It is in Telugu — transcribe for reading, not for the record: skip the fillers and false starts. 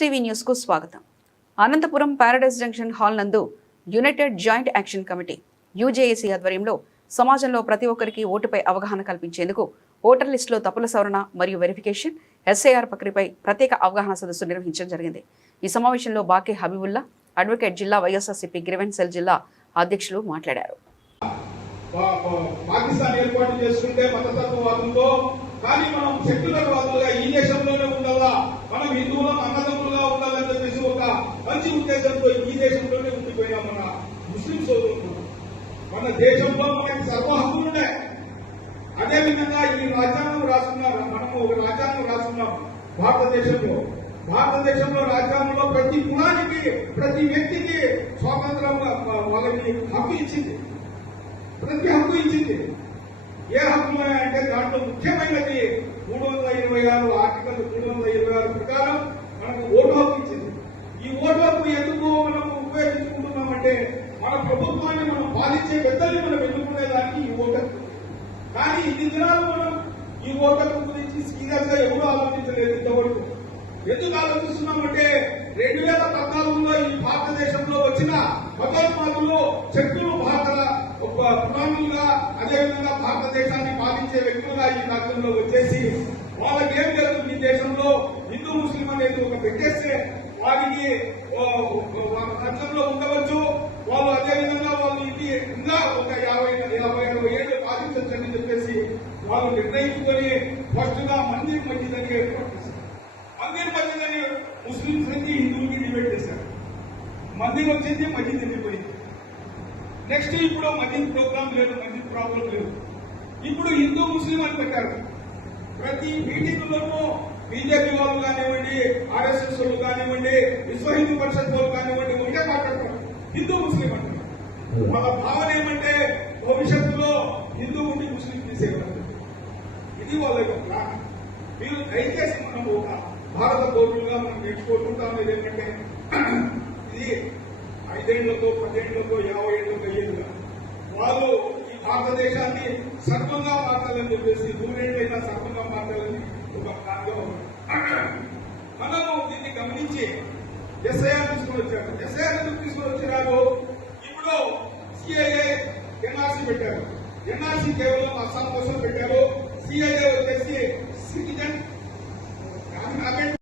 టీవీ న్యూస్ కు స్వాగతం. అనంతపురం పారడైజ్ జంక్షన్ హాల్ నందు యునైటెడ్ జాయింట్ యాక్షన్ కమిటీ యూజేఏసీ ఆధ్వర్యంలో సమాజంలో ప్రతి ఒక్కరికి ఓటుపై అవగాహన కల్పించేందుకు ఓటర్ లిస్టులో తప్పుల సవరణ మరియు వెరిఫికేషన్ ఎస్ఐఆర్ ప్రక్రియపై ప్రత్యేక అవగాహన సదస్సు నిర్వహించడం జరిగింది. ఈ సమావేశంలో బాకే హబీబుల్లా అడ్వకేట్ జిల్లా వైఎస్ఆర్సీపీ గ్రీవెన్స్ సెల్ జిల్లా అధ్యక్షులు మాట్లాడారు. పాకిస్తాన్ ఏర్పాటు చేసుకుంటే మతతత్వవాదంతో కానీ మనం సెక్యులర్ వాదులుగా ఈ దేశంలోనే ఉండాలా, మనం హిందువులం అన్నదమ్ములుగా ఉండాలని చెప్పేసి ఒక మంచి ఉద్దేశంతో ఈ దేశంలోనే ఉండిపోయినా మన ముస్లిం సోదరులు మన దేశంలో మనకి సర్వ హక్కులు ఉన్నాయి. అదేవిధంగా ఈ రాజ్యాంగం రాసుకున్నారు, మనము ఒక రాజ్యాంగం రాసుకున్నాం భారతదేశంలో రాజ్యాంగంలో ప్రతి కులానికి ప్రతి వ్యక్తికి స్వాతంత్రం వాళ్ళకి హక్కు ఇచ్చింది, ప్రతి హక్కు ఇచ్చింది. ఏ హక్కులు అంటే దాంట్లో ముఖ్యమైనది 326 ఆర్టికల్ 326 ప్రకారం మనకు ఓటు హక్కు ఇచ్చింది. ఈ ఓటు హక్కు ఎందుకు మనం ఉపయోగించుకుంటున్నామంటే మన ప్రభుత్వాన్ని మనం పాలించే పెద్దల్ని మనం ఎన్నుకునేదానికి ఈ ఓటు హక్కు. కానీ ఇన్ని దినాలు మనం ఈ ఓటు హక్కు గురించి సీరియస్ గా ఎవరు ఆలోచించలేదు. ఇంతవరకు ఎందుకు ఆలోచిస్తున్నామంటే 2014లో ఈ భారతదేశంలో వచ్చిన మతోన్మాదులు శక్తులు పునాదులుగా అదేవిధంగా భారతదేశాన్ని పాలించే వ్యక్తులుగా ఈ రాజ్యంలో వచ్చేసి వాళ్ళకి ఏం లేదు, ఈ దేశంలో హిందూ ముస్లిం అనేది ఒక పెట్టేస్తే వారికి రాజ్యంలో ఉండవచ్చు, వాళ్ళు అదేవిధంగా వాళ్ళు ఇది ఇంకా ఒక 50-60 ఏళ్ళు పాలించవచ్చని చెప్పేసి వాళ్ళు నిర్ణయించుకొని ఫస్ట్ గా మందిర్ మంచిదని ఏర్పాటు చేశారు. మందిర్ మంచిదని ముస్లింస్ నుంచి హిందువులకి డిబేట్ చేశారు. మందిర్ వచ్చింది, మసీద్ వెళ్ళిపోయింది. నెక్స్ట్ ఇప్పుడు మసీద్ ప్రోగ్రాం లేదు, మసీద్ ప్రాబ్లం లేదు. ఇప్పుడు హిందూ ముస్లిం అని పెట్టారు. ప్రతి మీటింగ్ లోనూ బీజేపీ వాళ్ళు కానివ్వండి, ఆర్ఎస్ఎస్ వాళ్ళు కానివ్వండి, విశ్వ హిందూ పరిషత్ వాళ్ళు కానివ్వండి, ఒకటే మాట్లాడతారు, హిందూ ముస్లిం అంటారు. వాళ్ళ భావన ఏమంటే భవిష్యత్తులో హిందూ ఉండి ముస్లిం తీసేవారు. ఇది వాళ్ళ యొక్క మీరు దయచేసి మనం ఒక భారత పౌరులుగా మనం నేర్చుకుంటాం. ఏదంటే ఇది 5 ఏళ్లతో 10 ఏళ్లతో 50 ఏళ్లతో అయ్యేదిగా వాళ్ళు ఈ భారతదేశాన్ని సర్వంగా మార్చాలని చెప్పేసి 100 ఏళ్ళైనా సర్వంగా మార్చాలని ఒక కార్యక్రమం. మనము దీన్ని గమనించి ఎస్ఐఆర్ తీసుకుని వచ్చారు. ఎస్ఐఆర్ ఎందుకు తీసుకుని వచ్చినారు? ఇప్పుడు సిఐఏ ఎన్ఆర్సీ పెట్టారు. ఎన్ఆర్సీ కేవలం అస్సాం కోసం పెట్టారు. సిఐఏ వచ్చేసి సిటిజన్